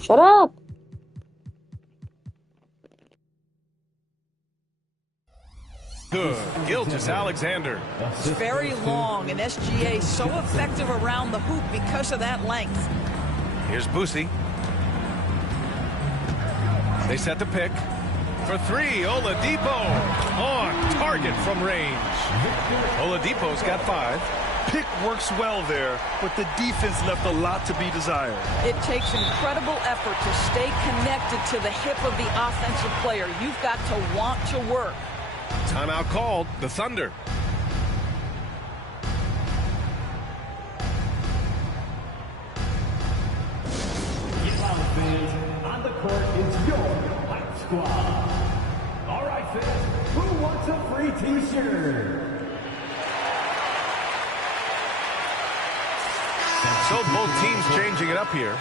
Shut up. Good. Gilgeous-Alexander. It's very long, and SGA so effective around the hoop because of that length. Here's Boosie. They set the pick. For three, Oladipo. On target from range. Oladipo's got 5. Pick works well there, but the defense left a lot to be desired. It takes incredible effort to stay connected to the hip of the offensive player. You've got to want to work. Timeout called. The Thunder. Fans, on the court is your Hype Squad. All right, fans, who wants a free T-shirt? So both teams changing it up here.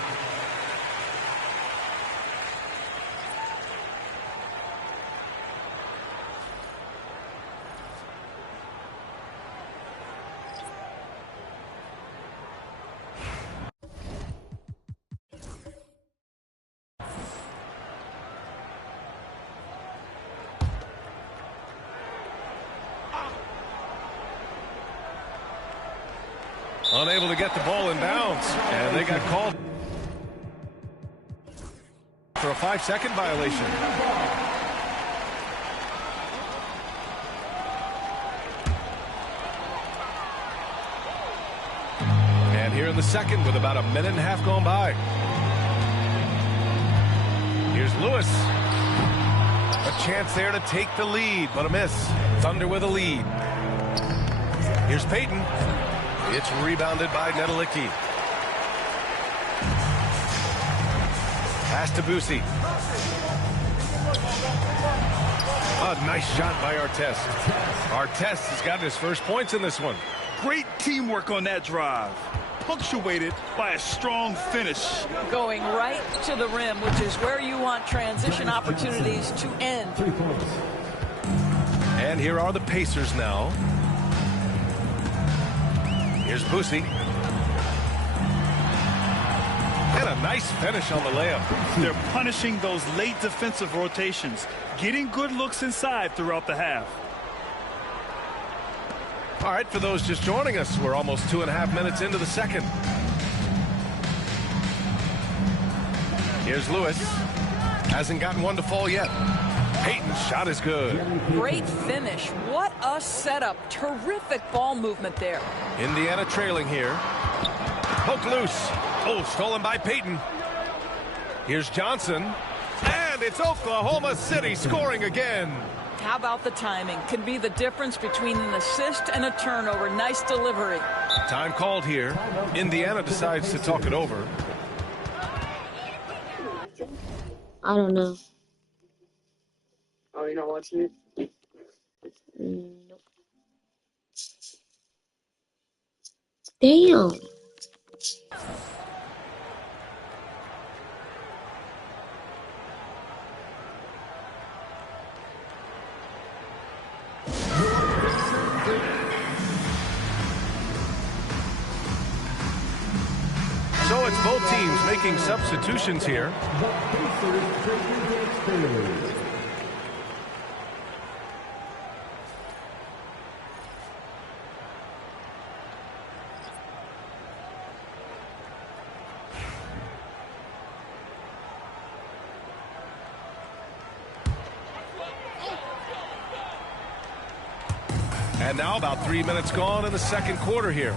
Unable to get the ball in bounds, and they got called for a 5-second violation. And here in the second with about a minute and a half gone by. Here's Lewis. A chance there to take the lead, but a miss. Thunder with a lead. Here's Payton. It's rebounded by Nedelicki. Pass to Boosie. A nice shot by Artest. Artest has gotten his first points in this one. Great teamwork on that drive, punctuated by a strong finish. Going right to the rim, which is where you want transition opportunities to end. 3 points. And here are the Pacers now. Here's Boosie. And a nice finish on the layup. They're punishing those late defensive rotations, getting good looks inside throughout the half. All right, for those just joining us, we're almost 2.5 minutes into the second. Here's Lewis. Hasn't gotten one to fall yet. Payton's shot is good. Great finish. What a setup. Terrific ball movement there. Indiana trailing here. Poke loose. Oh, stolen by Payton. Here's Johnson. And it's Oklahoma City scoring again. How about the timing? Can be the difference between an assist and a turnover. Nice delivery. Time called here. Indiana decides to talk it over. I don't know. Oh, you're not watching it? Nope. Damn. So it's both teams making substitutions here. And now about 3 minutes gone in the second quarter here.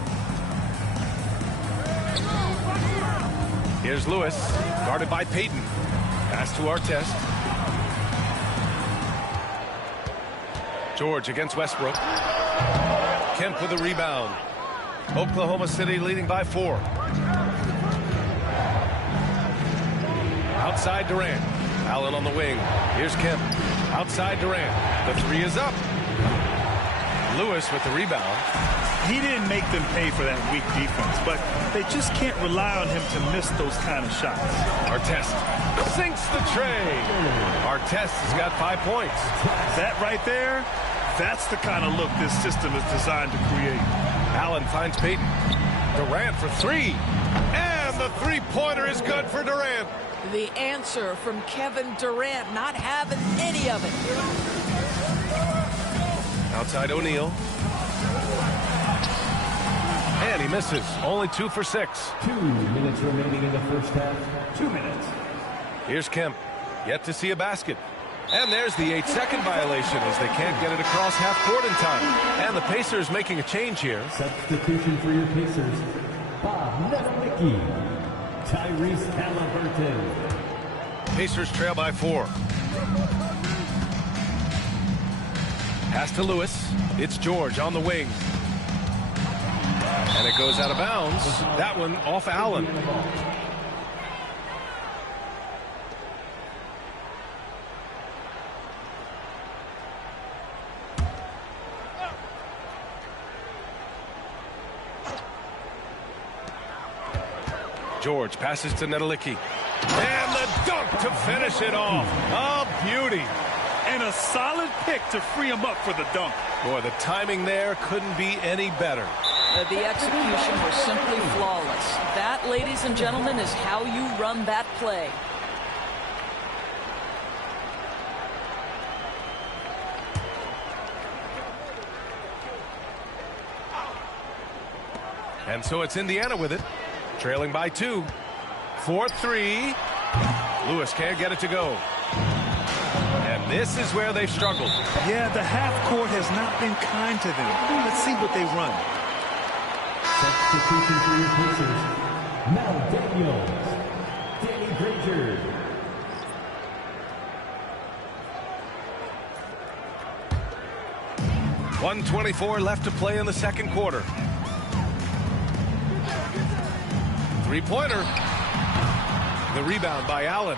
Here's Lewis, guarded by Payton. Pass to Artest. George against Westbrook. Kemp with a rebound. Oklahoma City leading by 4. Outside Durant. Allen on the wing. Here's Kemp. Outside Durant. The 3 is up. Lewis with the rebound. He didn't make them pay for that weak defense, but they just can't rely on him to miss those kind of shots. Artest sinks the tray. Artest has got 5 points. That right there, that's the kind of look this system is designed to create. Allen finds Payton. Durant for 3. And the three-pointer is good for Durant. The answer from Kevin Durant, not having any of it. Outside O'Neal. And he misses. Only 2 for 6. 2 minutes remaining in the first half. 2 minutes. Here's Kemp. Yet to see a basket. And there's the 8-second violation as they can't get it across half court in time. And the Pacers making a change here. Substitution for your Pacers. Bob Nedelicki. Tyrese Halliburton. Pacers trail by 4. Pass to Lewis. It's George on the wing. And it goes out of bounds. That one off Allen. George passes to Nedelicki. And the dunk to finish it off. A beauty. And a solid pick to free him up for the dunk. Boy, the timing there couldn't be any better. The execution was simply flawless. That, ladies and gentlemen, is how you run that play. And so it's Indiana with it. Trailing by 2. 4-3. Lewis can't get it to go. And this is where they've struggled. Yeah, the half court has not been kind to them. Let's see what they run. Substitution for your Pacers. Mal Daniels. Danny Granger. .124 left to play in the second quarter. Three-pointer. The rebound by Allen.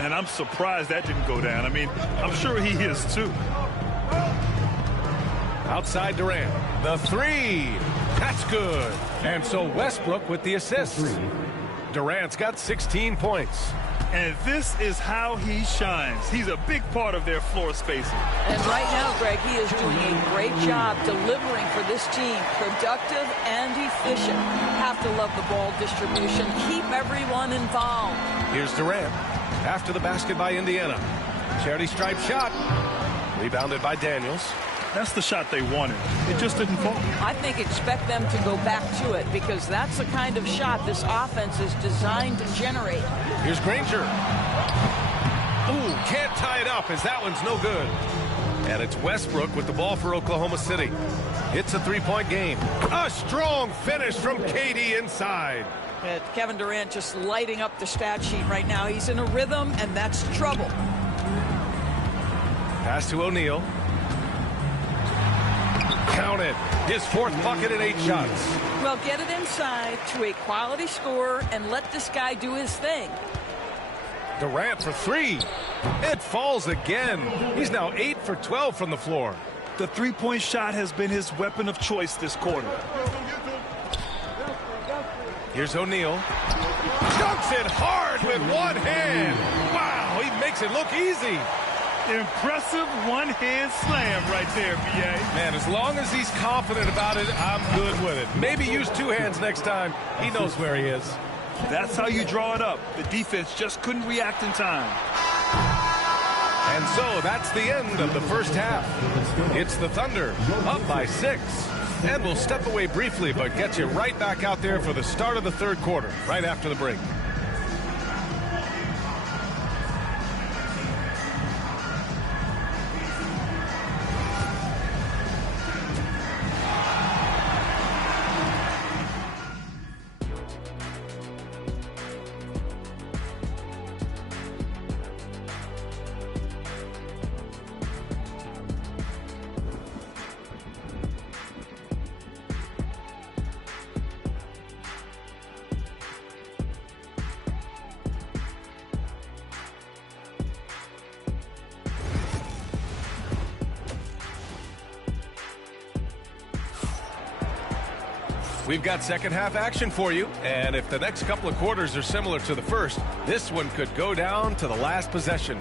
And I'm surprised that didn't go down. I mean, I'm sure he is too. Outside Durant. The 3. That's good. And so Westbrook with the assist. Durant's got 16 points. And this is how he shines. He's a big part of their floor spacing. And right now, Greg, he is doing a great job delivering for this team. Productive and efficient. Have to love the ball distribution. Keep everyone involved. Here's Durant. After the basket by Indiana. Charity stripe shot. Rebounded by Daniels. That's the shot they wanted. It just didn't fall. I think expect them to go back to it because that's the kind of shot this offense is designed to generate. Here's Granger. Ooh, can't tie it up as that one's no good. And it's Westbrook with the ball for Oklahoma City. It's a 3-point game. A strong finish from KD inside. Kevin Durant just lighting up the stat sheet right now. He's in a rhythm, and that's trouble. Pass to O'Neal. Count it. His 4th bucket in 8 shots. Well, get it inside to a quality scorer and let this guy do his thing. Durant for 3. It falls again. He's now 8 for 12 from the floor. The three-point shot has been his weapon of choice this quarter. Here's O'Neal. Dunks it hard with one hand. Wow, he makes it look easy. Impressive one-hand slam right there, B.A. Man, as long as he's confident about it, I'm good with it. Maybe use 2 hands next time. He knows where he is. That's how you draw it up. The defense just couldn't react in time. And so that's the end of the first half. It's the Thunder up by 6. And we'll step away briefly, but get you right back out there for the start of the third quarter, right after the break. We've got second half action for you, and if the next couple of quarters are similar to the first, this one could go down to the last possession.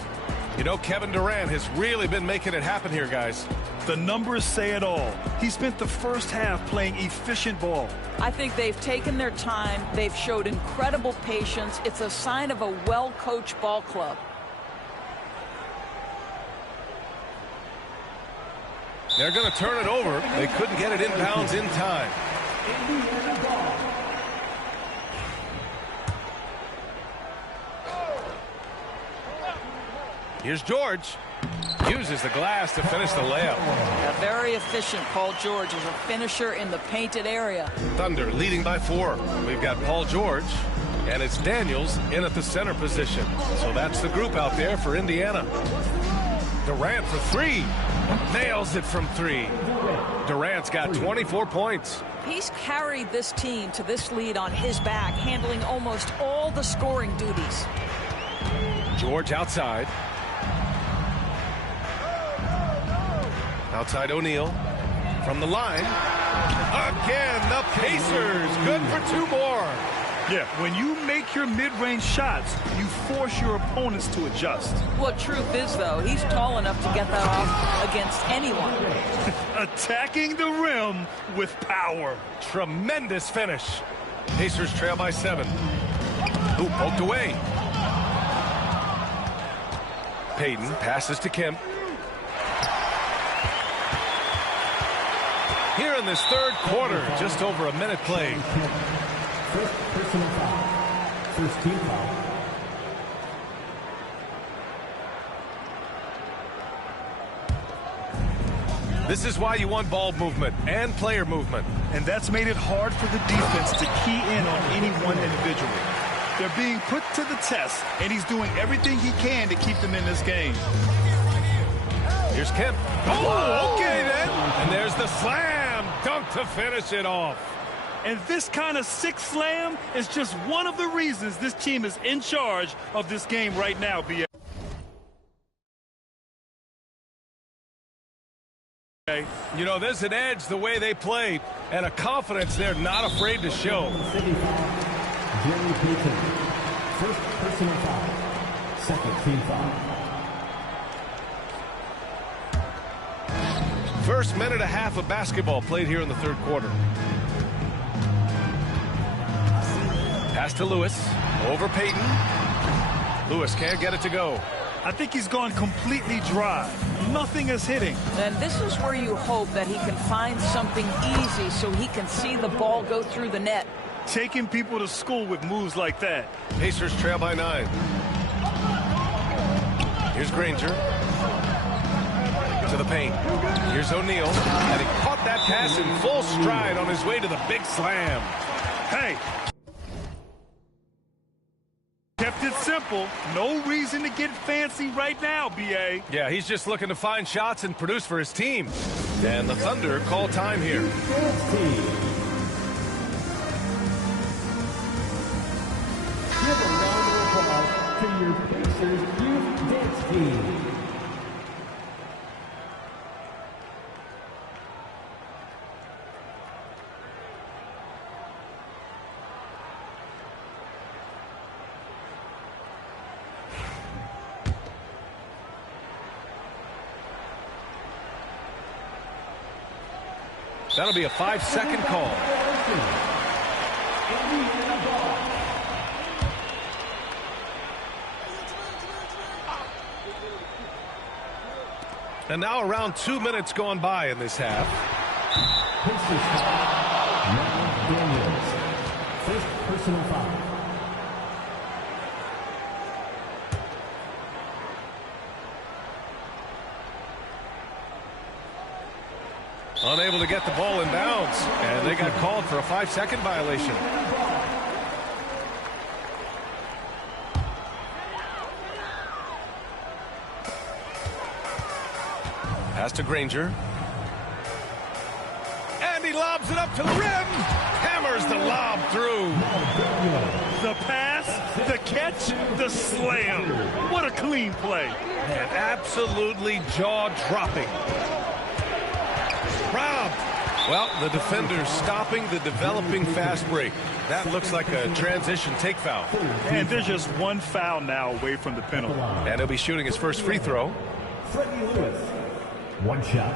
You know, Kevin Durant has really been making it happen here, guys. The numbers say it all. He spent the first half playing efficient ball. I think they've taken their time. They've showed incredible patience. It's a sign of a well-coached ball club. They're going to turn it over. They couldn't get it inbounds in time. Here's George. Uses the glass to finish the layup. Yeah, very efficient. Paul George is a finisher in the painted area. Thunder leading by 4. We've got Paul George, and it's Daniels in at the center position. So that's the group out there for Indiana. Durant for 3. Nails it from 3. Durant's got 24 points. He's carried this team to this lead on his back, handling almost all the scoring duties. George outside. Outside O'Neal. From the line. Again, the Pacers. Good for 2 more. Yeah, when you make your mid-range shots, you force your opponents to adjust. Well, truth is, though, he's tall enough to get that off against anyone. Attacking the rim with power. Tremendous finish. Pacers trail by 7. Ooh, poked away. Payton passes to Kemp. Here in this third quarter, just over a minute played. First personal foul. First team foul. This is why you want ball movement and player movement. And that's made it hard for the defense to key in on any one individual. They're being put to the test, and he's doing everything he can to keep them in this game. Here's Kemp. Oh, okay then. And there's the slam dunk to finish it off. And this kind of sick slam is just one of the reasons this team is in charge of this game right now, B.A. You know, there's an edge the way they play and a confidence they're not afraid to show. City foul. Jerry Payton. First personal foul. Second team foul. First minute and a half of basketball played here in the third quarter. Pass to Lewis. Over Payton. Lewis can't get it to go. I think he's gone completely dry. Nothing is hitting. And this is where you hope that he can find something easy so he can see the ball go through the net. Taking people to school with moves like that. Pacers trail by 9. Here's Granger. To the paint. Here's O'Neal. And he caught that pass in full stride on his way to the big slam. Hey. Kept it simple. No reason to get fancy right now, B.A. Yeah, he's just looking to find shots and produce for his team. And the Thunder call time here. Dance team. Give a round of applause to your Pacers youth dance team. That'll be a 5-second call. And now around 2 minutes gone by in this half. Daniels. First personal foul. Unable to get the ball in bounds. And they got called for a 5-second violation. Pass to Granger. And he lobs it up to the rim. Hammers the lob through. The pass, the catch, the slam. What a clean play. And absolutely jaw-dropping. Rob. Well, the defender's stopping the developing fast break. That looks like a transition take foul. And there's just one foul now away from the penalty. And he'll be shooting his first free throw. Freddie Lewis. One shot.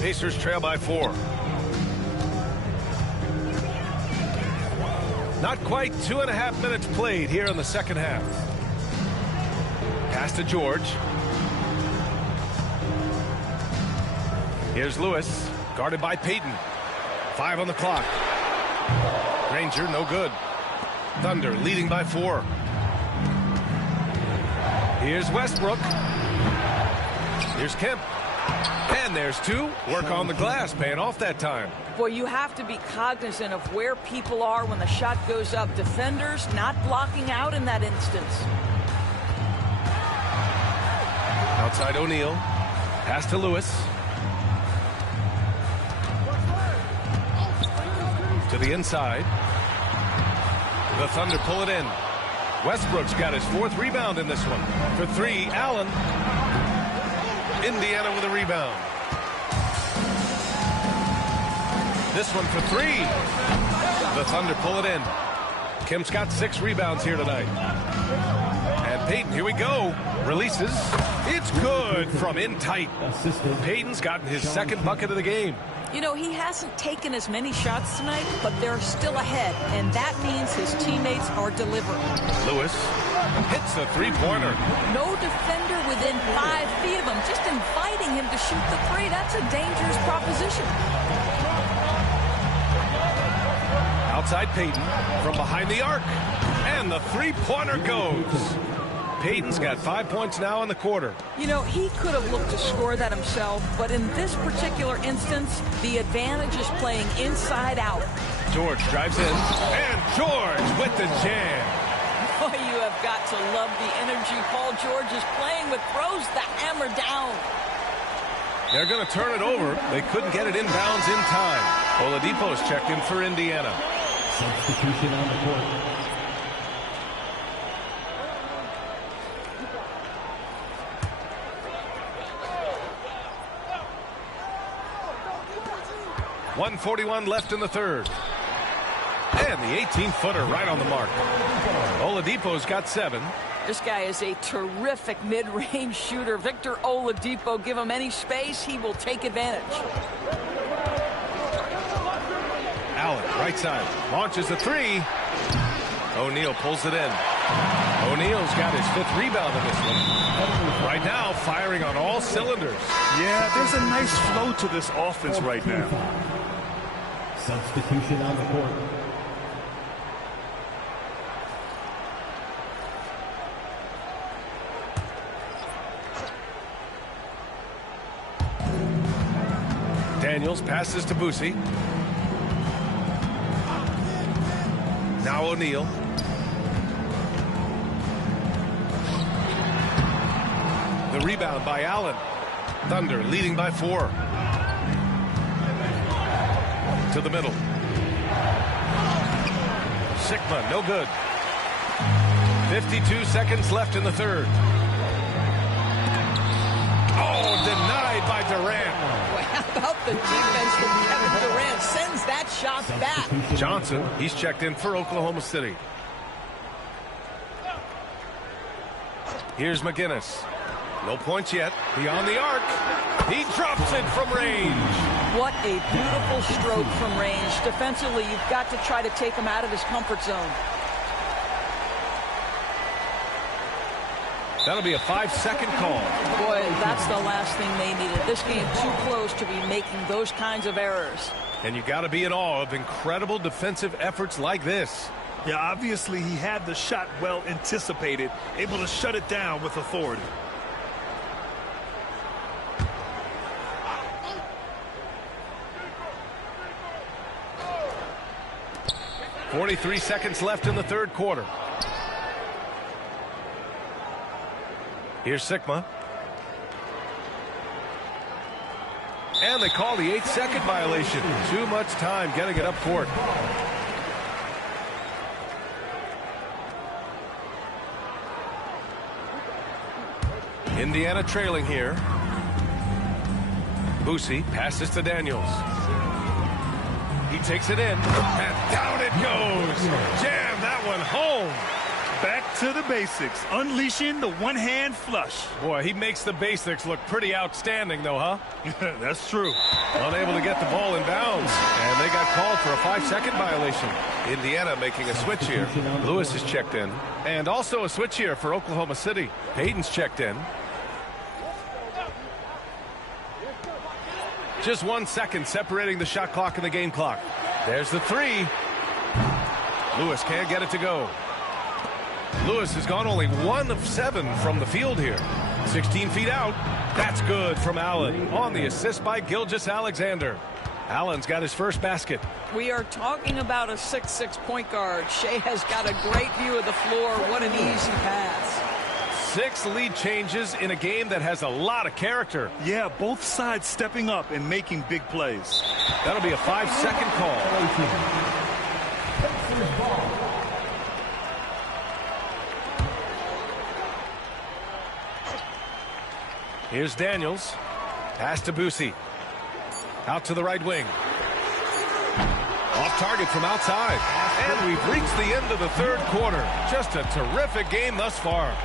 Pacers trail by 4. Not quite 2.5 minutes played here in the second half. Pass to George. Here's Lewis, guarded by Payton. 5 on the clock. Ranger, no good. Thunder leading by 4. Here's Westbrook. Here's Kemp. And there's 2. Work on the glass, paying off that time. Boy, you have to be cognizant of where people are when the shot goes up. Defenders not blocking out in that instance. Outside O'Neal. Pass to Lewis. To the inside. The Thunder pull it in. Westbrook's got his 4th rebound in this one. For 3, Allen. Indiana with a rebound. This one for 3. The Thunder pull it in. Kemp's got 6 rebounds here tonight. And Payton, here we go. Releases. It's good from in tight. Payton's gotten his 2nd bucket of the game. You know, he hasn't taken as many shots tonight, but they're still ahead, and that means his teammates are delivering. Lewis hits a 3-pointer. No defender within 5 feet of him, just inviting him to shoot the 3. That's a dangerous proposition. Outside Payton from behind the arc, and the 3-pointer goes. Payton's got 5 points now in the quarter. You know, he could have looked to score that himself, but in this particular instance, the advantage is playing inside out. George drives in, and George with the jam. Oh, you have got to love the energy Paul George is playing with. Throws the hammer down. They're going to turn it over. They couldn't get it inbounds in time. Oladipo's checked in for Indiana. Substitution on the court. .141 left in the third. And the 18-footer right on the mark. Oladipo's got 7. This guy is a terrific mid-range shooter. Victor Oladipo, give him any space, he will take advantage. Allen, right side, launches the 3. O'Neal pulls it in. O'Neal's got his 5th rebound in this one. Right now, firing on all cylinders. Yeah, there's a nice flow to this offense right now. Substitution on the court. Daniels passes to Boosie. Now O'Neal. The rebound by Allen. Thunder leading by 4. To the middle. Sigma, no good. 52 seconds left in the third. Oh, denied by Durant. Well, how about the defense from Kevin Durant? Sends that shot back. Johnson, he's checked in for Oklahoma City. Here's McGinnis. No points yet. Beyond the arc. He drops it from range. What a beautiful stroke from range. Defensively, you've got to try to take him out of his comfort zone. That'll be a 5-second call. Boy, that's the last thing they needed. This game too close to be making those kinds of errors. And you got to be in awe of incredible defensive efforts like this. Yeah, obviously he had the shot well anticipated, able to shut it down with authority. .43 seconds left in the third quarter. Here's Sigma. And they call the 8-second violation. Too much time getting it up court. Indiana trailing here. Boosie passes to Daniels. He takes it in, and down it goes. Jam that one home. Back to the basics, unleashing the one-hand flush. Boy, he makes the basics look pretty outstanding, though, huh? That's true. Unable to get the ball in bounds, and they got called for a 5-second violation. Indiana making a switch here. Lewis is checked in, and also a switch here for Oklahoma City. Payton's checked in. Just 1 second separating the shot clock and the game clock. There's the three. Lewis can't get it to go. Lewis has gone only 1 of 7 from the field here. 16 feet out. That's good from Allen on the assist by Gilgeous-Alexander. Allen's got his first basket. We are talking about a 6'6" point guard. Shea has got a great view of the floor. What an easy pass. 6 lead changes in a game that has a lot of character. Yeah, both sides stepping up and making big plays. That'll be a 5-second call. Here's Daniels. Pass to Boosie. Out to the right wing. Off target from outside. And we've reached the end of the third quarter. Just a terrific game thus far.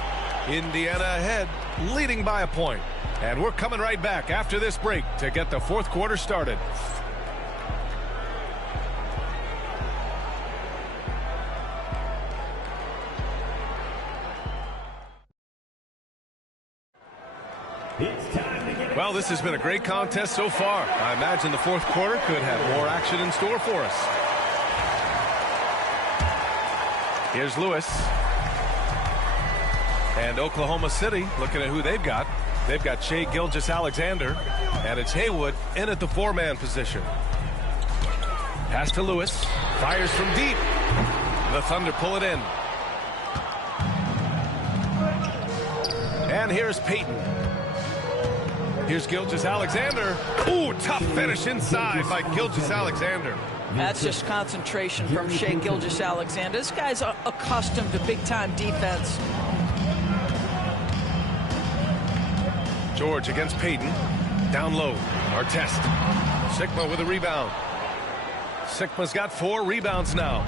Indiana ahead, leading by a point. And we're coming right back after this break to get the fourth quarter started. Well, this has been a great contest so far. I imagine the fourth quarter could have more action in store for us. Here's Lewis. And Oklahoma City, looking at who they've got. They've got Shai Gilgeous-Alexander, and it's Haywood in at the 4-man position. Pass to Lewis. Fires from deep. The Thunder pull it in. And here's Payton. Here's Gilgeous-Alexander. Ooh, tough finish inside by Gilgeous-Alexander. That's just concentration from Shai Gilgeous-Alexander. This guy's accustomed to big-time defense. George against Payton. Down low. Artest. Sikma with a rebound. Sikma's got 4 rebounds now.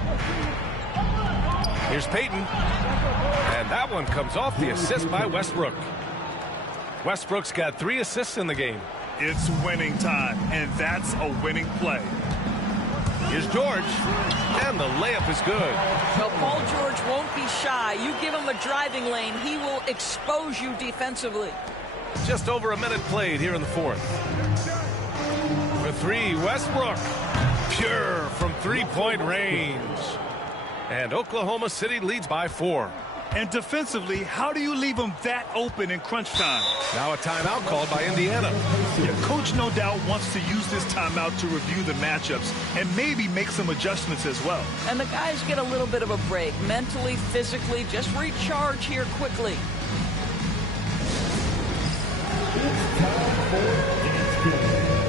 Here's Payton. And that one comes off the assist by Westbrook. Westbrook's got 3 assists in the game. It's winning time, and that's a winning play. Here's George, and the layup is good. Well, Paul George won't be shy. You give him a driving lane, he will expose you defensively. Just over a minute played here in the fourth. For 3, Westbrook. Pure from 3-point range. And Oklahoma City leads by 4. And defensively, how do you leave them that open in crunch time? Now a timeout called by Indiana. Yeah, coach no doubt wants to use this timeout to review the matchups and maybe make some adjustments as well. And the guys get a little bit of a break. Mentally, physically, just recharge here quickly. It's time for Dance Game.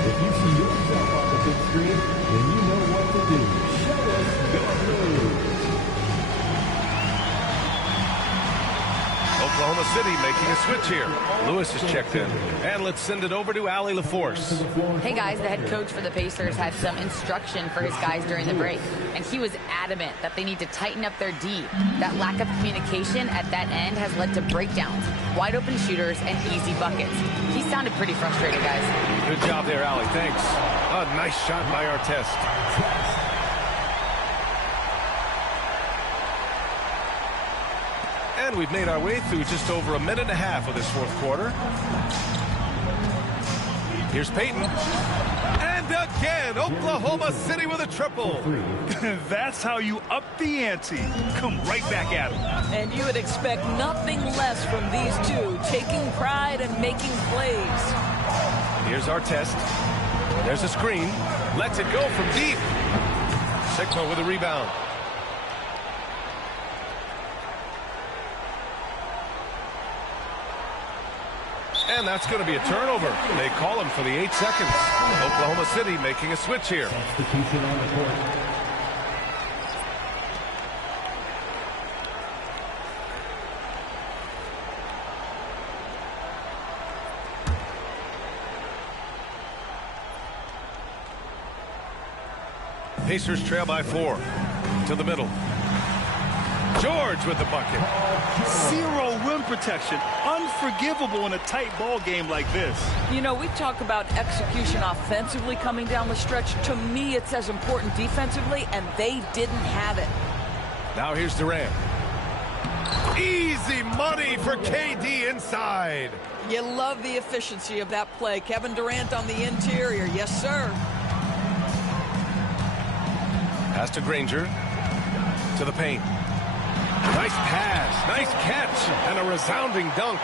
If you see yourself on the big screen, then you know what to do. Show us your moves. Oklahoma City making a switch here. Lewis is checked in. And let's send it over to Allie LaForce. Hey guys, the head coach for the Pacers had some instruction for his guys during the break, and he was adamant that they need to tighten up their D. That lack of communication at that end has led to breakdowns, wide open shooters, and easy buckets. He sounded pretty frustrated, guys. Good job there, Allie. Thanks. A nice shot by Artest. And we've made our way through just over a minute and a half of this fourth quarter. Here's Payton. And again, Oklahoma City with a triple. That's how you up the ante. Come right back at them. And you would expect nothing less from these two, taking pride and making plays. Here's Artest. There's a screen. Lets it go from deep. Sikma with a rebound. And that's going to be a turnover. They call him for the 8 seconds. Oklahoma City making a switch here. Substitution on the court. Pacers trail by 4. To the middle. George with the bucket. Zero rim protection. Unforgivable in a tight ball game like this. You know, we talk about execution offensively coming down the stretch. To me, it's as important defensively, and they didn't have it. Now here's Durant. Easy money for KD inside. You love the efficiency of that play. Kevin Durant on the interior. Yes, sir. Pass to Granger. To the paint. Nice pass. Nice catch. And a resounding dunk.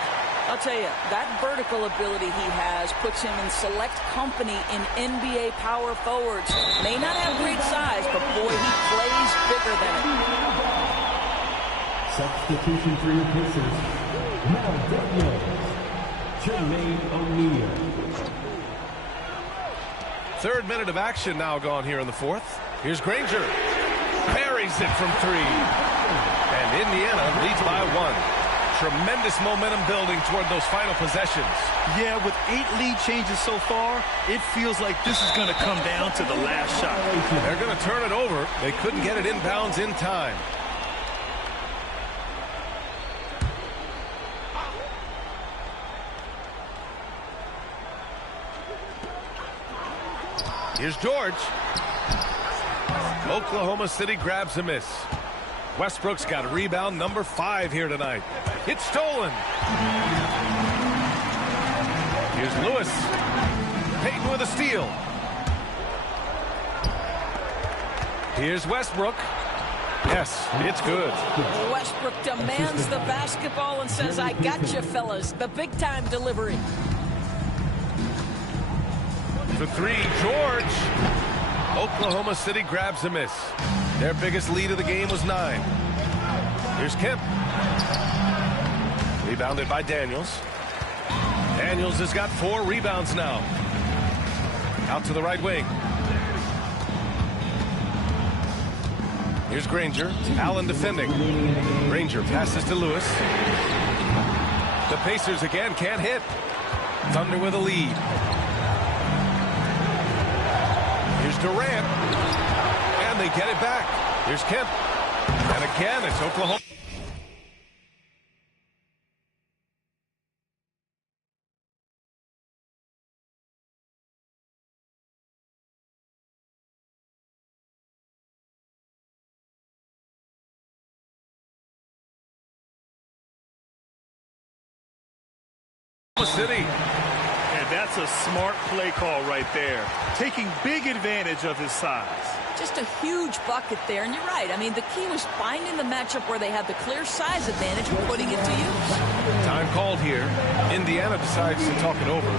I'll tell you, that vertical ability he has puts him in select company in NBA power forwards. May not have great size, but boy, he plays bigger than it. Substitution for your Pacers. Now Daniels. Jermaine O'Neal. Third minute of action now gone here in the fourth. Here's Granger. Buries it from three. And Indiana leads by 1. Tremendous momentum building toward those final possessions. Yeah, with 8 lead changes so far, it feels like this is going to come down to the last shot. They're going to turn it over. They couldn't get it inbounds in time. Here's George. Oklahoma City grabs a miss. Westbrook's got rebound number 5 here tonight. It's stolen. Here's Lewis. Payton with a steal. Here's Westbrook. Yes, it's good. Westbrook demands the basketball and says, I got you, fellas. The big-time delivery. For 3, George. Oklahoma City grabs a miss. Their biggest lead of the game was 9. Here's Kemp. Rebounded by Daniels. Daniels has got 4 rebounds now. Out to the right wing. Here's Granger. Allen defending. Granger passes to Lewis. The Pacers again can't hit. Thunder with a lead. Here's Durant. And they get it back. Here's Kemp. And again, it's Oklahoma. City. And that's a smart play call right there. Taking big advantage of his size. Just a huge bucket there, and you're right. I mean, the key was finding the matchup where they had the clear size advantage and putting it to use. Time called here. Indiana decides to talk it over.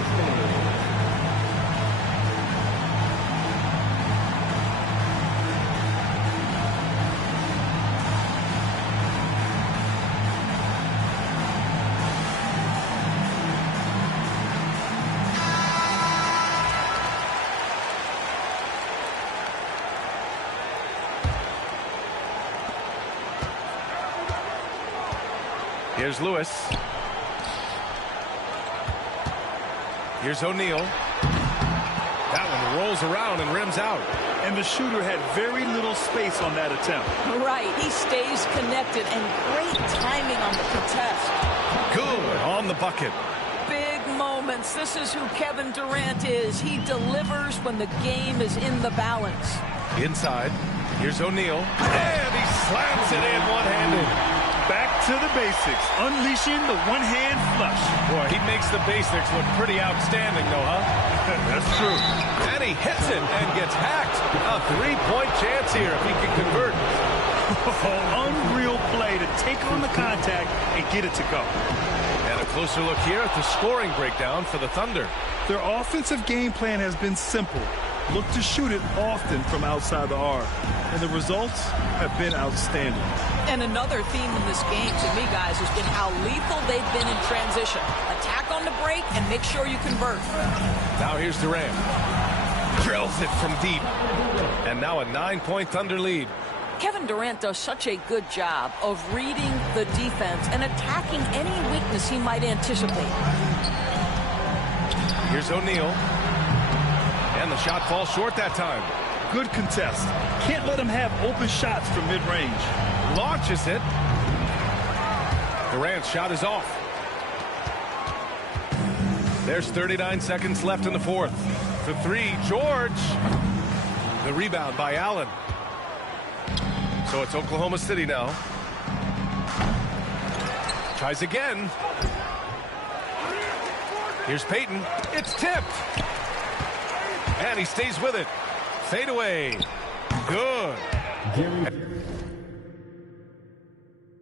Here's Lewis. Here's O'Neal. That one rolls around and rims out. And the shooter had very little space on that attempt. Right. He stays connected, and great timing on the contest. Good on the bucket. Big moments. This is who Kevin Durant is. He delivers when the game is in the balance. Inside. Here's O'Neal. And he slams it in one-handed. Back to the basics, unleashing the one-hand flush. Boy, he makes the basics look pretty outstanding, though, huh? That's true. And he hits it and gets hacked. A 3-point chance here if he can convert. Unreal play to take on the contact and get it to go. And a closer look here at the scoring breakdown for the Thunder. Their offensive game plan has been simple. Look to shoot it often from outside the arc. And the results have been outstanding. And another theme in this game, to me, guys, has been how lethal they've been in transition. Attack on the break and make sure you convert. Now here's Durant. Drills it from deep. And now a 9-point Thunder lead. Kevin Durant does such a good job of reading the defense and attacking any weakness he might anticipate. Here's O'Neal. And the shot falls short that time. Good contest. Can't let him have open shots from mid-range. Launches it. Durant's shot is off. There's 39 seconds left in the fourth. For three, George. The rebound by Allen. So it's Oklahoma City now. Tries again. Here's Payton. It's tipped. And he stays with it. Fade away. Good.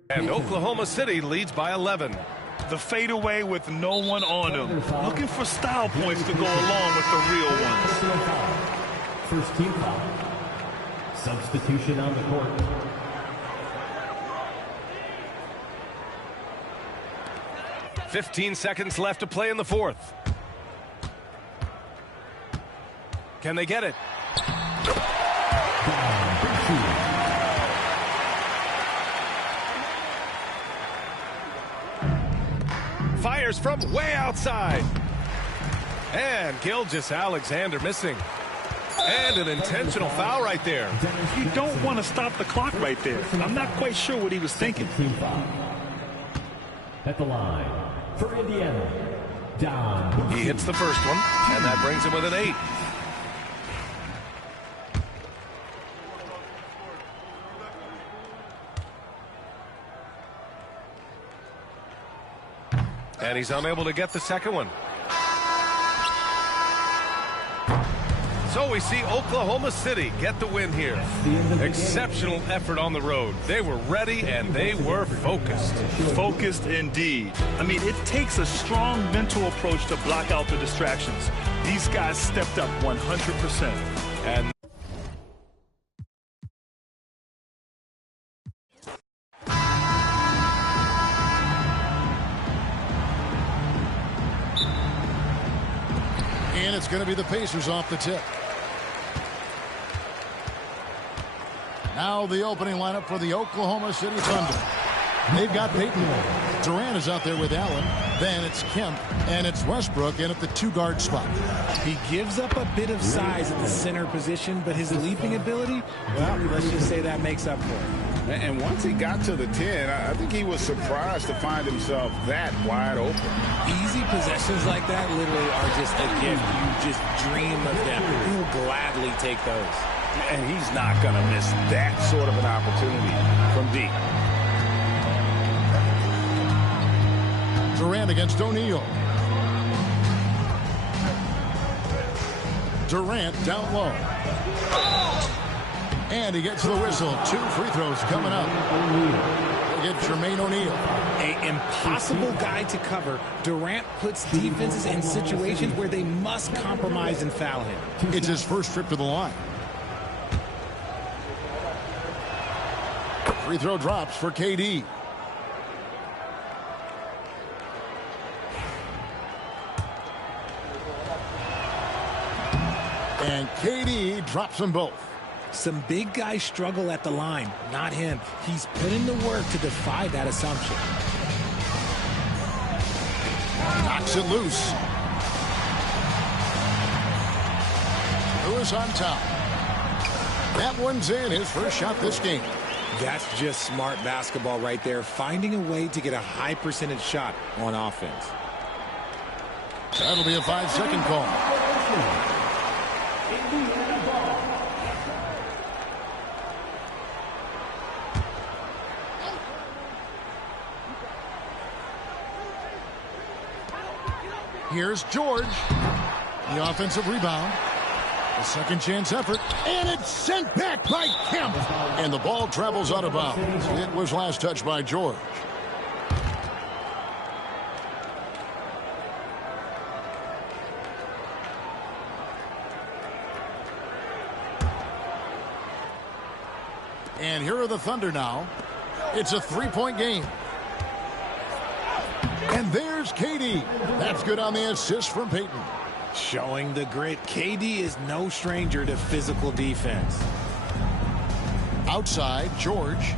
And Oklahoma City leads by 11. The fadeaway with no one on him. Looking for style points to go along with the real ones. First team foul. Substitution on the court. "15 seconds left to play in the fourth. Can they get it? Fires from way outside. And Gilgeous-Alexander missing. And an intentional foul right there. You don't want to stop the clock right there. I'm not quite sure what he was thinking. Team foul. At the line for Indiana, Don. He hits the first one, and that brings him within 8. And he's unable to get the second one. So we see Oklahoma City get the win here. Exceptional effort on the road. They were ready and they were focused. Focused indeed. I mean, it takes a strong mental approach to block out the distractions. These guys stepped up 100%. And it's going to be the Pacers off the tip. Now the opening lineup for the Oklahoma City Thunder. They've got Payton. Durant is out there with Allen. Then it's Kemp, and it's Westbrook in at the 2-guard spot. He gives up a bit of size at the center position, but his leaping ability, well, let's just say that makes up for it. And once he got to the 10, I think he was surprised to find himself that wide open. Easy possessions like that literally are just a gift. You just dream of them. He'll gladly take those. And he's not going to miss that sort of an opportunity from deep. Durant against O'Neal. Durant down low. And he gets the whistle. 2 free throws coming up. We'll get Jermaine O'Neal. An impossible guy to cover. Durant puts defenses in situations where they must compromise and foul him. It's his first trip to the line. Free throw drops for KD. And KD drops them both. Some big guys struggle at the line, not him. He's put in the work to defy that assumption. Knocks it loose. Lewis on top. That one's in, his first shot this game. That's just smart basketball right there, finding a way to get a high percentage shot on offense. That'll be a 5-second call. Here's George. The offensive rebound. A second chance effort. And it's sent back by Kemp. And the ball travels out of bounds. It was last touched by George. And here are the Thunder now. It's a 3-point game. And there's KD. That's good on the assist from Payton. Showing the grit. KD is no stranger to physical defense. Outside, George.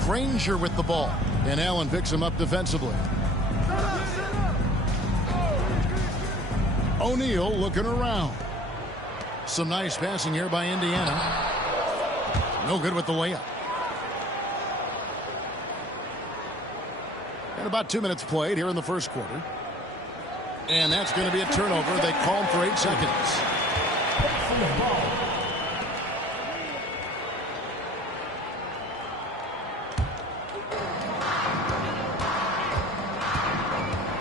Granger with the ball. And Allen picks him up defensively. O'Neal looking around. Some nice passing here by Indiana. No good with the layup. And about 2 minutes played here in the first quarter. And that's going to be a turnover. They called for 8 seconds.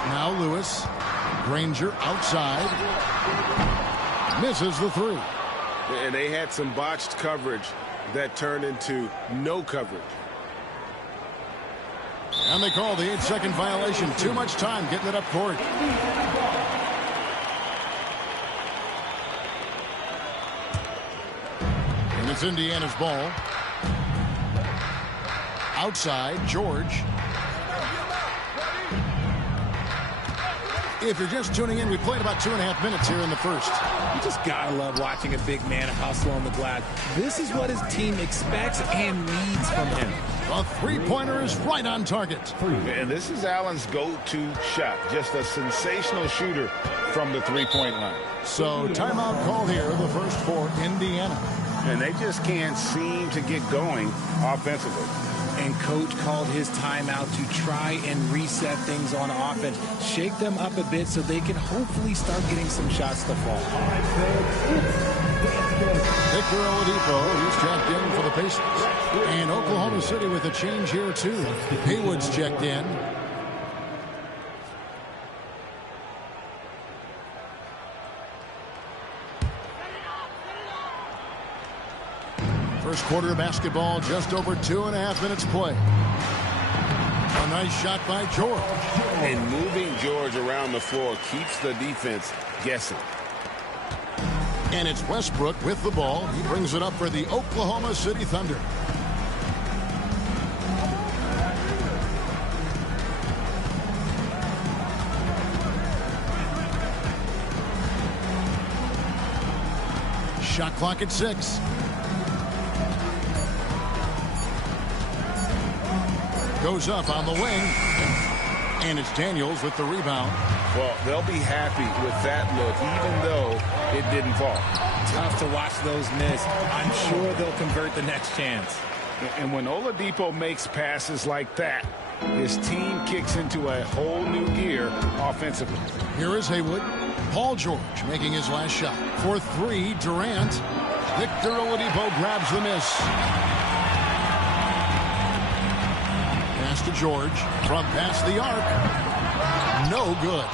Now Lewis. Granger outside. Misses the 3. And they had some botched coverage that turned into no coverage. And they call the 8-second violation. Too much time getting it up court. And it's Indiana's ball. Outside, George. If you're just tuning in, we played about 2.5 minutes here in the first. You just gotta love watching a big man hustle on the glass. This is what his team expects and needs from him. A three-pointer is right on target. And this is Allen's go-to shot. Just a sensational shooter from the three-point line. So timeout call here, the first for Indiana. And they just can't seem to get going offensively. And coach called his timeout to try and reset things on offense. Shake them up a bit so they can hopefully start getting some shots to fall. Victor Oladipo, he's checked in for the Pacers. And Oklahoma City with a change here too. Haywood's checked in. First quarter of basketball, just over 2.5 minutes play. A nice shot by George. And moving George around the floor keeps the defense guessing. And it's Westbrook with the ball. He brings it up for the Oklahoma City Thunder. Shot clock at 6. Goes up on the wing. And it's Daniels with the rebound. Well, they'll be happy with that look, even though it didn't fall. Tough to watch those miss. I'm sure they'll convert the next chance. And when Oladipo makes passes like that, his team kicks into a whole new gear offensively. Here is Haywood. Paul George making his last shot. For 3, Durant. Victor Oladipo grabs the miss. Pass to George from past the arc. No good.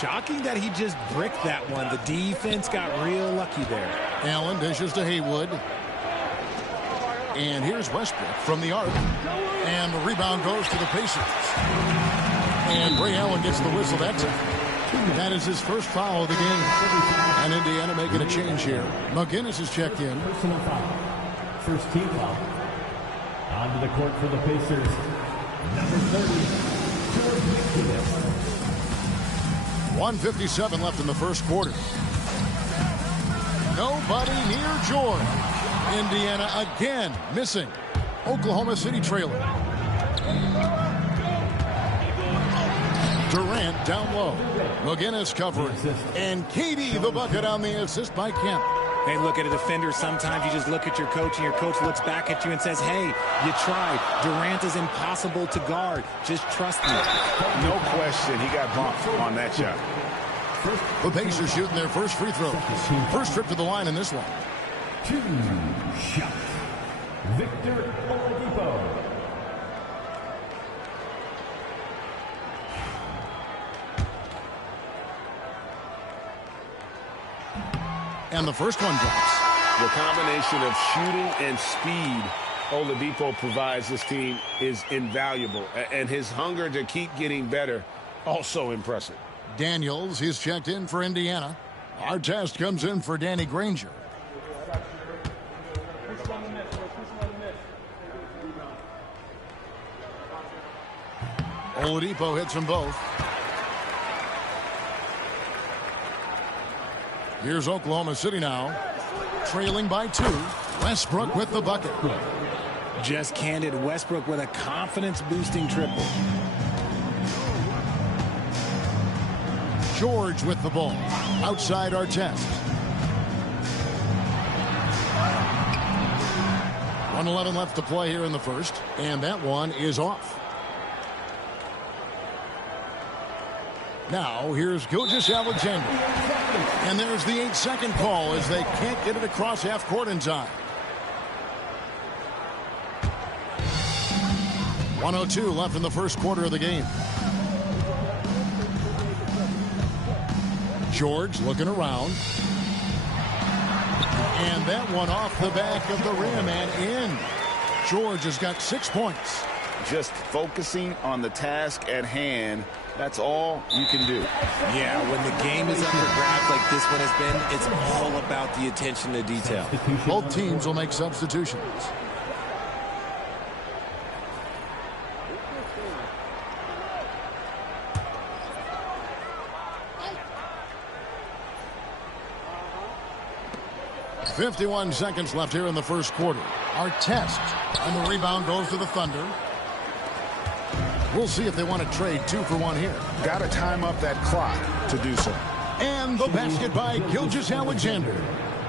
Shocking that he just bricked that one. The defense got real lucky there. Allen dishes to Haywood. And here's Westbrook from the arc. And the rebound goes to the Pacers. And Ray Allen gets the whistle that time. That is his first foul of the game. And Indiana making a change here. McGinnis is checked in. Personal foul. First team foul. Onto the court for the Pacers. Number 30, George McGinnis. 1:57 left in the first quarter. Nobody near George. Indiana again missing. Oklahoma City trailing. Durant down low. McGinnis covering. And Katie the bucket on the assist by Kemp. Hey, look at a defender. Sometimes you just look at your coach and your coach looks back at you and says, hey, you tried. Durant is impossible to guard. Just trust me. No question, he got bumped on that shot. The Pacers shooting their first free throw. First trip to the line in this one. 2 shots. Victor Oladipo. And the first one drops. The combination of shooting and speed Oladipo provides this team is invaluable. And his hunger to keep getting better, also impressive. Daniels, he's checked in for Indiana. Our test comes in for Danny Granger. Oladipo hits them both. Here's Oklahoma City now, trailing by 2. Westbrook with the bucket. Just candid, Westbrook with a confidence-boosting triple. George with the ball. Outside our test. 1:11 left to play here in the first, and that one is off. Now, here's Gilgeous-Alexander. And there's the 8-second call as they can't get it across half court in time. 1:02 left in the first quarter of the game. George looking around. And that one off the back of the rim and in. George has got 6 points. Just focusing on the task at hand. That's all you can do. Yeah, when the game is up for grabs like this one has been, it's all about the attention to detail. Both teams will make substitutions. .51 seconds left here in the first quarter. Artest, and the rebound goes to the Thunder. We'll see if they want to trade 2 for 1 here. Got to time up that clock to do so. And the basket by Gilgeous-Alexander.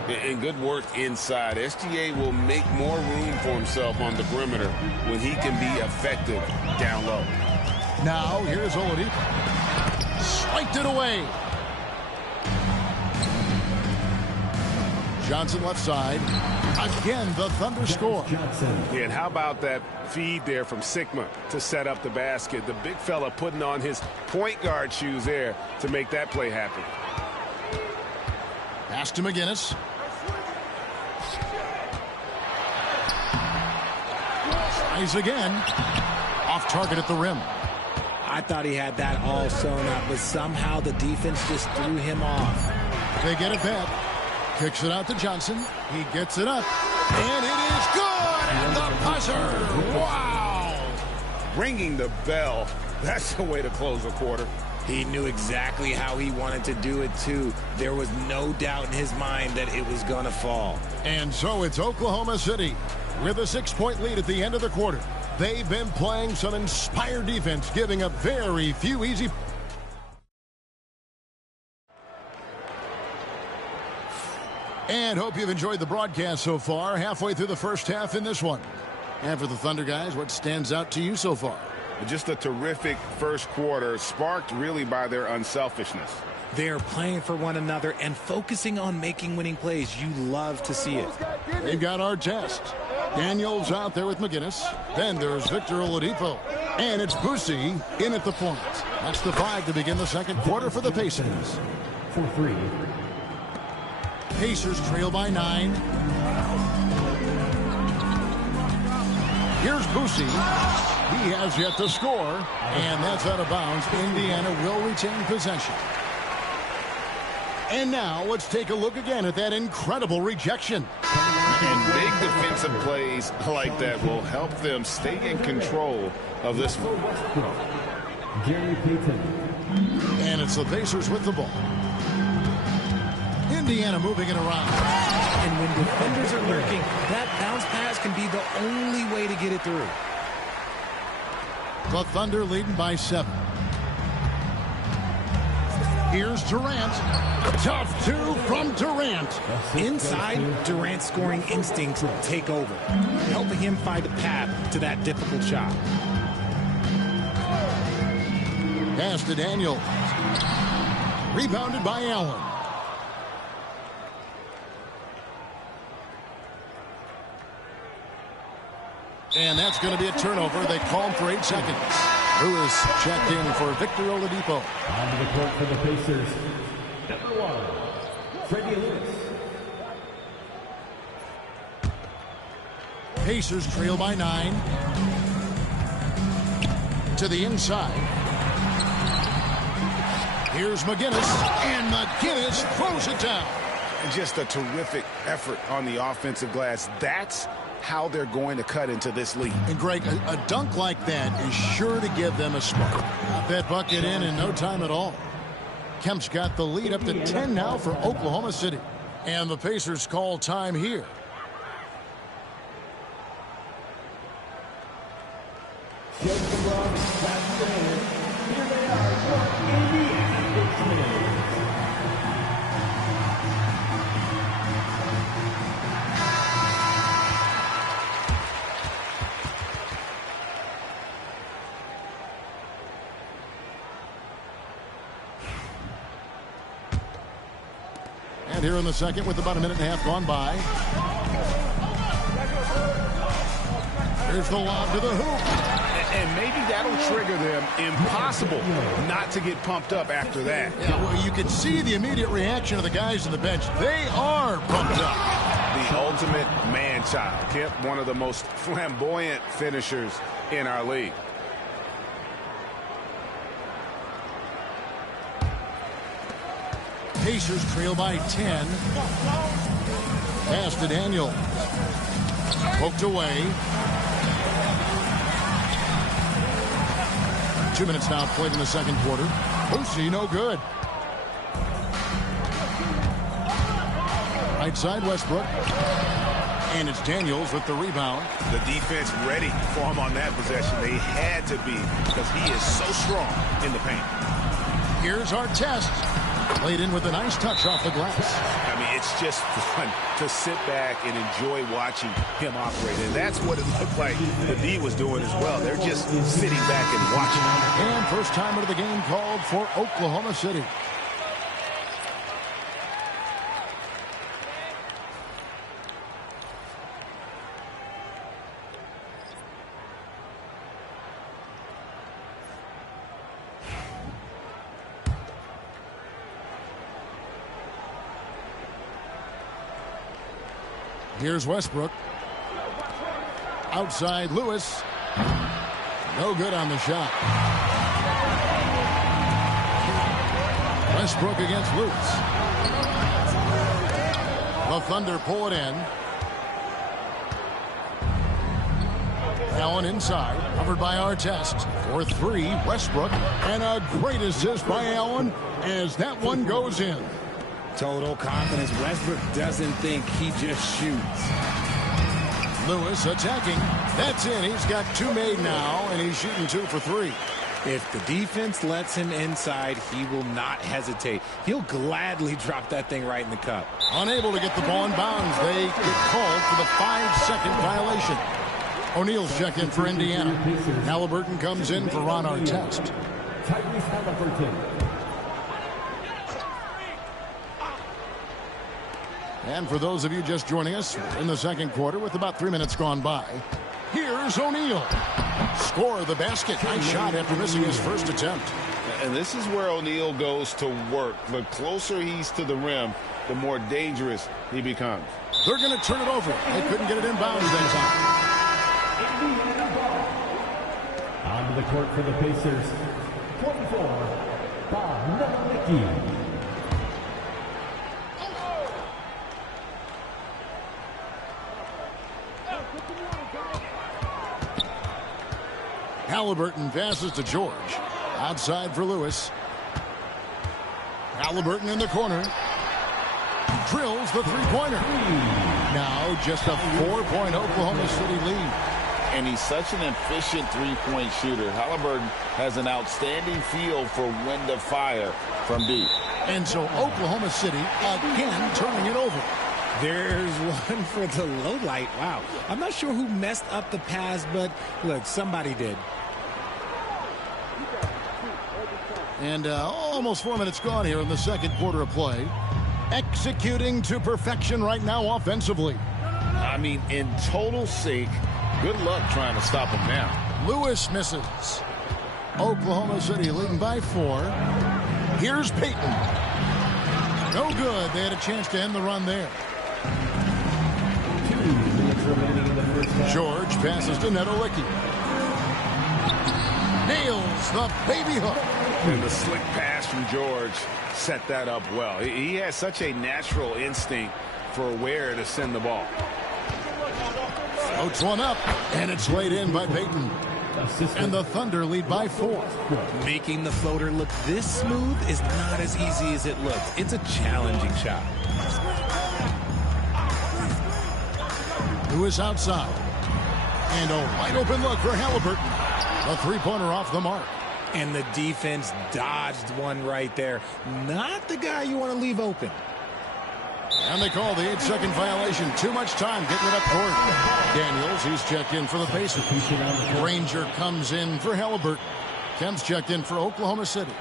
And good work inside. SGA will make more room for himself on the perimeter when he can be effective down low. Now, here's Oladipo. Swiped it away. Johnson left side. Again, the Thunder score. Yeah, and how about that feed there from Sigma to set up the basket? The big fella putting on his point guard shoes there to make that play happen. Pass to McGinnis. Tries again. Off target at the rim. I thought he had that all sewn up, but somehow the defense just threw him off. They get it back. Kicks it out to Johnson. He gets it up. And it is good at the buzzer. Wow. Ringing the bell. That's the way to close a quarter. He knew exactly how he wanted to do it, too. There was no doubt in his mind that it was going to fall. And so it's Oklahoma City with a 6-point lead at the end of the quarter. They've been playing some inspired defense, giving up very few easy. And hope you've enjoyed the broadcast so far. Halfway through the first half in this one. And for the Thunder guys, what stands out to you so far? Just a terrific first quarter, sparked really by their unselfishness. They're playing for one another and focusing on making winning plays. You love to see it. They've got Artest. Daniels out there with McGinnis. Then there's Victor Oladipo. And it's Boosie in at the point. That's the 5 to begin the second quarter for the Pacers. For 3. Pacers trail by 9. Here's Boosie. He has yet to score, and that's out of bounds. Indiana will retain possession. And now let's take a look again at that incredible rejection. And big defensive plays like that will help them stay in control of this one. Gary Payton. And it's the Pacers with the ball. Indiana moving it around. And when defenders are lurking, that bounce pass can be the only way to get it through. The Thunder leading by 7. Here's Durant. Tough 2 from Durant. Inside, Durant's scoring instincts take over, helping him find a path to that difficult shot. Pass to Daniel. Rebounded by Allen. And that's going to be a turnover. They call him for 8 seconds. Lewis checked in for Victor Oladipo. On the court for the Pacers, number 1, Freddie Lewis. Pacers trail by 9. To the inside. Here's McGinnis. And McGinnis throws it down. And just a terrific effort on the offensive glass. That's how they're going to cut into this lead. And Greg, a dunk like that is sure to give them a spark. Got that bucket in no time at all. Kemp's got the lead up to 10 now for Oklahoma City. And the Pacers call time here. Just the Rock, fast standard. Here they are, for Indiana Pacers. And here in the second with about a minute and a half gone by. Here's the lob to the hoop. And maybe that'll trigger them. Impossible not to get pumped up after that. Yeah, well, you can see the immediate reaction of the guys on the bench. They are pumped up. The ultimate man-child. Kemp, one of the most flamboyant finishers in our league. Pacers trail by 10. Pass to Daniel. Poked away. 2 minutes now played in the second quarter. Boosie, no good. Right side, Westbrook. And it's Daniels with the rebound. The defense ready for him on that possession. They had to be because he is so strong in the paint. Here's Artest. Played in with a nice touch off the glass. I mean, it's just fun to sit back and enjoy watching him operate. And that's what it looked like the D was doing as well. They're just sitting back and watching. And first timer of the game called for Oklahoma City. Here's Westbrook. Outside Lewis. No good on the shot. Westbrook against Lewis. The Thunder pull it in. Allen inside. Covered by Artest. For three, Westbrook. And a great assist by Allen as that one goes in. Total confidence. Westbrook doesn't think, he just shoots. Lewis attacking. That's in. He's got two made now, and he's shooting 2 for 3. If the defense lets him inside, he will not hesitate. He'll gladly drop that thing right in the cup. Unable to get the ball in bounds. They get called for the 5-second violation. O'Neal's checked in for Indiana. Halliburton comes in for Ron Artest. Tyrese Halliburton. And for those of you just joining us in the second quarter with about 3 minutes gone by, here's O'Neal. Score the basket. Nice shot after missing his first attempt. And this is where O'Neal goes to work. The closer he's to the rim, the more dangerous he becomes. They're going to turn it over. They couldn't get it in bounds that time. On the court for the Pacers, 24, Bob Nowitzki. Halliburton passes to George. Outside for Lewis. Halliburton in the corner. Drills the three-pointer. Now just a 4-point Oklahoma City lead. And he's such an efficient three-point shooter. Halliburton has an outstanding feel for when to fire from deep. And so Oklahoma City again turning it over. There's one for the low light. Wow. I'm not sure who messed up the pass, but look, somebody did. And almost 4 minutes gone here in the second quarter of play. Executing to perfection right now offensively. I mean, in total sync. Good luck trying to stop him now. Lewis misses. Oklahoma City leading by 4. Here's Payton. No good. They had a chance to end the run there. 2 minutes remaining in the first half. George passes to Nedolicki. Nails the baby hook. And the slick pass from George set that up well. He has such a natural instinct for where to send the ball. Floats one up, and it's laid in by Payton. And the Thunder lead by 4. Making the floater look this smooth is not as easy as it looks. It's a challenging shot. Lewis outside. And a wide open look for Halliburton. The three-pointer off the mark. And the defense dodged one right there. Not the guy you want to leave open. And they call the 8-second violation. Too much time getting it up court. Daniels, he's checked in for the Pacers. Granger comes in for Halliburton. Kemp's checked in for Oklahoma City.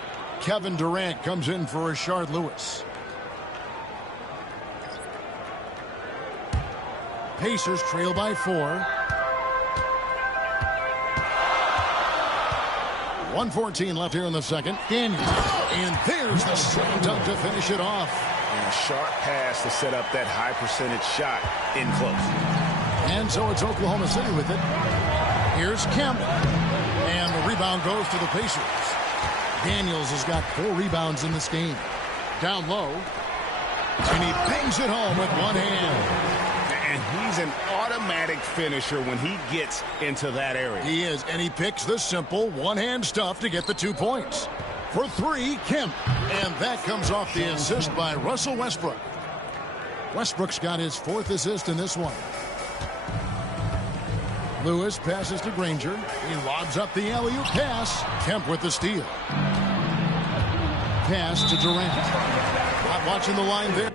Kevin Durant comes in for Rashard Lewis. Pacers trail by 4. 1:14 left here in the second. Daniels. And there's the slam dunk to finish it off. And a sharp pass to set up that high percentage shot in close. And so it's Oklahoma City with it. Here's Kemp. And the rebound goes to the Pacers. Daniels has got 4 rebounds in this game. Down low. And he bangs it home with one hand. And he's an automatic finisher when he gets into that area. He is, and he picks the simple one-hand stuff to get the 2 points. For 3, Kemp. And that comes off the assist by Russell Westbrook. Westbrook's got his 4th assist in this one. Lewis passes to Granger. He lobs up the alley-oop pass. Kemp with the steal. Pass to Durant. Not watching the line there.